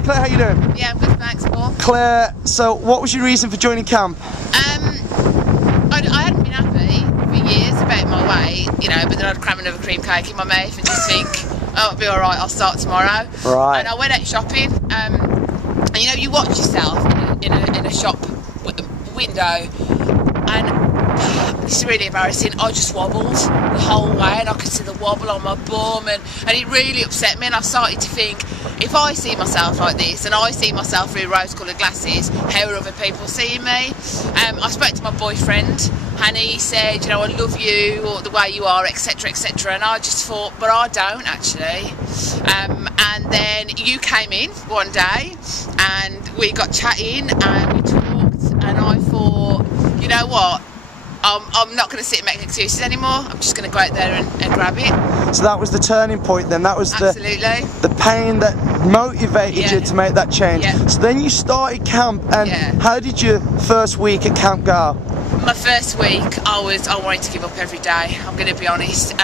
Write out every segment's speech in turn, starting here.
Hey Claire, how you doing? Yeah, I'm good, thanks, Paul. Claire, so what was your reason for joining camp? I hadn't been happy for years about my weight, you know, but then I'd cram another cream cake in my mouth and just think, oh, it'll be alright, I'll start tomorrow. Right. And I went out shopping, and you know, you watch yourself in a shop window, and this is really embarrassing. I just wobbled the whole way, and I could see the wobble on my bum, and it really upset me. And I started to think, if I see myself like this, and I see myself through rose-coloured glasses, how are other people seeing me? I spoke to my boyfriend, and he said, you know, I love you, or the way you are, etc, etc. And I just thought, but I don't actually. And then you came in one day, and we got chatting, and we talked, and I thought, you know what? I'm not going to sit and make excuses anymore. I'm just going to go out there and grab it. So that was the turning point then? That was absolutely the pain that motivated you to make that change? Yeah. So then you started camp, and how did your first week at camp go? My first week, I wanted to give up every day, I'm going to be honest.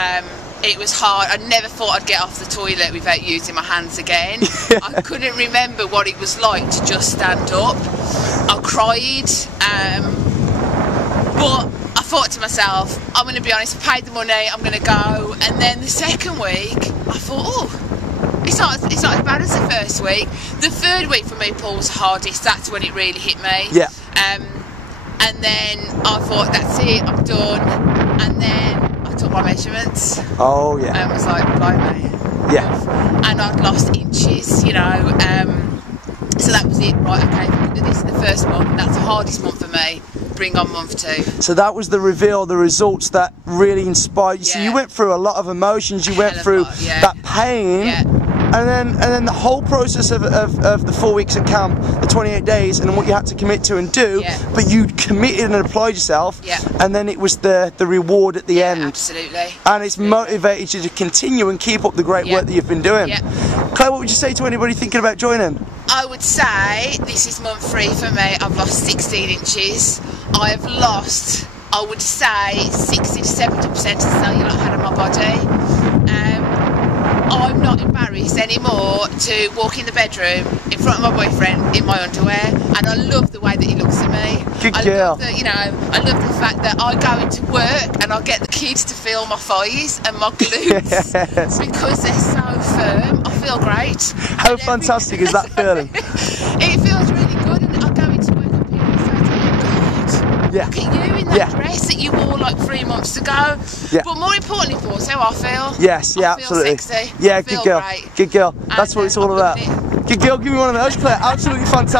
It was hard. I never thought I'd get off the toilet without using my hands again. I couldn't remember what it was like to just stand up. I cried, but I thought to myself, I'm going to be honest, I paid the money, I'm going to go. And then the second week, I thought, oh, it's not as bad as the first week. The third week for me, Paul, was the hardest. That's when it really hit me. Yeah. And then I thought, that's it, I'm done. And then I took my measurements. Oh, yeah. And I was like, blimey. Yeah. And I'd lost inches, you know. So that was it. Right, okay, we can do this in the first month. That's the hardest month for me. Bring on month 2. So that was the reveal, the results that really inspired you. So you went through a lot of emotions, you went through that pain, and then the whole process of the 4 weeks at camp, the 28 days, and what you had to commit to and do, but you committed and applied yourself, and then it was the reward at the end. Absolutely. And it's motivated you to continue and keep up the great work that you've been doing. Claire, what would you say to anybody thinking about joining? I would say this is month 3 for me. I've lost 16 inches. I've lost, I would say, 60 to 70% of the cellulite I had on my body. I'm not embarrassed anymore to walk in the bedroom in front of my boyfriend in my underwear, and I love the way that he looks at me. Good girl. I love the fact that I go into work and I get the kids to feel my thighs and my glutes because they're so firm. I feel great. How fantastic is that feeling? It feels really good, and I go into work and people say, oh God, look at you in that dress that you wore like 3 months ago. But more importantly, Paul, it's how I feel. Yes, I absolutely. Feel sexy. Yeah, I feel good girl. great. Good girl. That's what it's all about. Good girl, give me one of those, Claire. Absolutely fantastic.